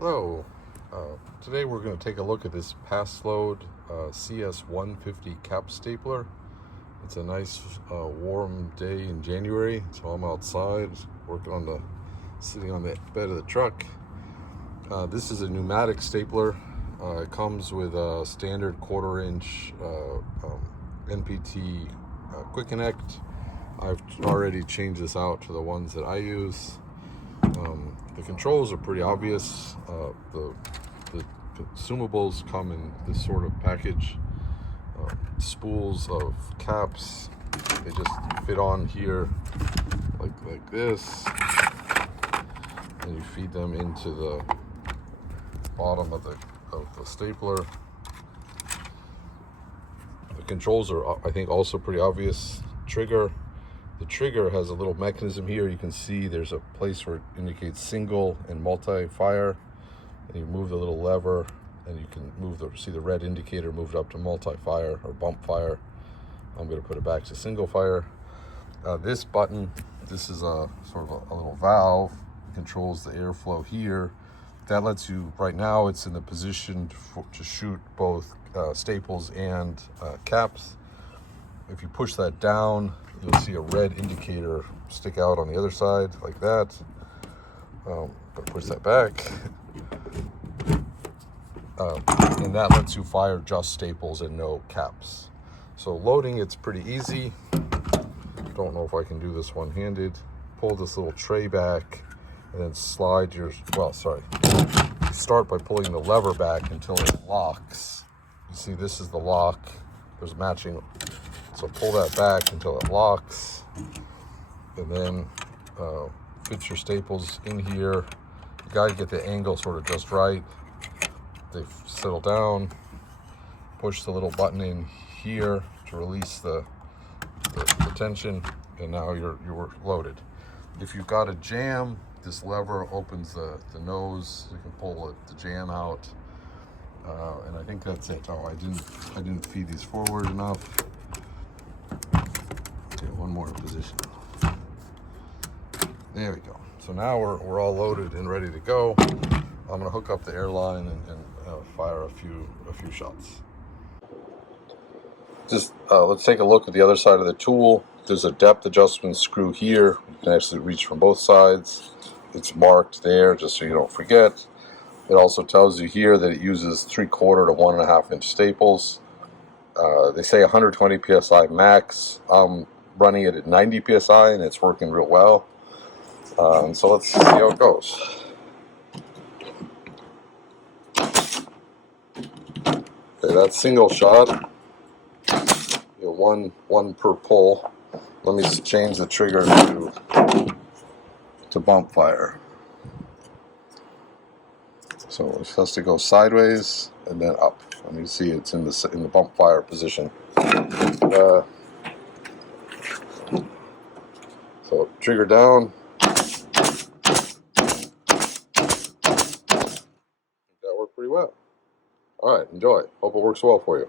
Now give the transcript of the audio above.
Hello. Today we're going to take a look at this Paslode CS150 cap stapler. It's a nice warm day in January, so I'm outside sitting on the bed of the truck. This is a pneumatic stapler. It comes with a standard 1/4 inch NPT quick connect. I've already changed this out to the ones that I use. The controls are pretty obvious. The consumables come in this sort of package. Spools of caps. They just fit on here like this, and you feed them into the bottom of the stapler. The controls are, I think, also pretty obvious. The trigger has a little mechanism here. You can see there's a place where it indicates single and multi-fire, and you move the little lever and you can see the red indicator moved up to multi-fire or bump fire. I'm going to put it back to single fire. This button, this is a sort of a little valve, controls the airflow here. That lets you, right now it's in the position to shoot both staples and caps. If you push that down, you'll see a red indicator stick out on the other side like that. But push that back. And that lets you fire just staples and no caps. So loading, it's pretty easy. Don't know if I can do this one-handed. Pull this little tray back and then slide you start by pulling the lever back until it locks. You see, this is the lock. There's matching. So pull that back until it locks, and then fit your staples in here. You gotta get the angle sort of just right. They settle down. Push the little button in here to release the tension, and now you're loaded. If you've got a jam, this lever opens the nose. You can pull the jam out, and I think that's it. Oh, I didn't feed these forward enough. One more position. There we go. So now we're all loaded and ready to go. I'm gonna hook up the airline and fire a few shots. Just let's take a look at the other side of the tool. There's a depth adjustment screw here. You can actually reach from both sides. It's marked there just so you don't forget. It also tells you here that it uses 3/4 to 1.5 inch staples. They say 120 psi max. Running it at 90 psi and it's working real well. So let's see how it goes. Okay, that's single shot. One per pull. Let me just change the trigger to bump fire. So it has to go sideways and then up. Let me see, it's in the bump fire position. So trigger down. That worked pretty well. All right, enjoy. Hope it works well for you.